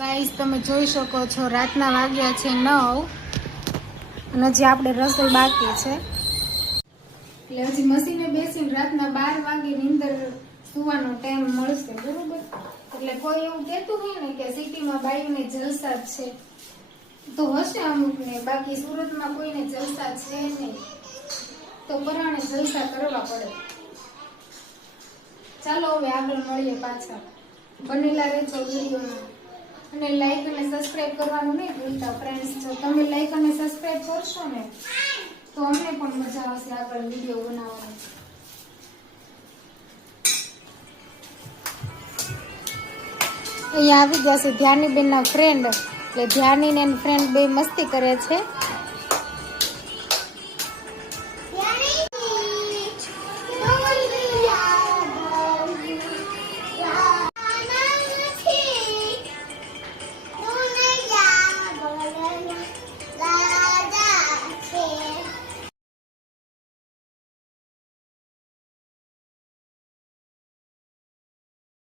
guys તમે જોઈ શકો છો રાતના વાગ્યા છે 9 અને હજી આપણે રસોઈ બાકી છે એટલે હજી મશીને બેસીને રાતના 12 વાગે નીંદર સુવાનો ટાઈમ મળશે બરોબર એટલે કોઈ એવું કહેતું હોય ને કે સિટીમાં બાઈઓને જલસા જ છે તો હશે અમુકને બાકી સુરતમાં કોઈને જલસા છે નહીં તો પરાણે જલસા કરવા પડે ચાલો હવે આગળ મળીએ પાછા બનેલા રહેજો વિડીયોમાં અને લાઈક અને સબસ્ક્રાઇબ કરવાનું નહીં ભૂલતા ફ્રેન્ડ્સ જો તમે લાઈક અને સબસ્ક્રાઇબ કરશો ને તો અમને પણ મજા આવશે આગળ વિડીયો બનાવવાની અહીંયા આવી ગયા છે ધ્યાનીબેનના ફ્રેન્ડ એટલે ધ્યાની ને ફ્રેન્ડ બે મસ્તી કરે છે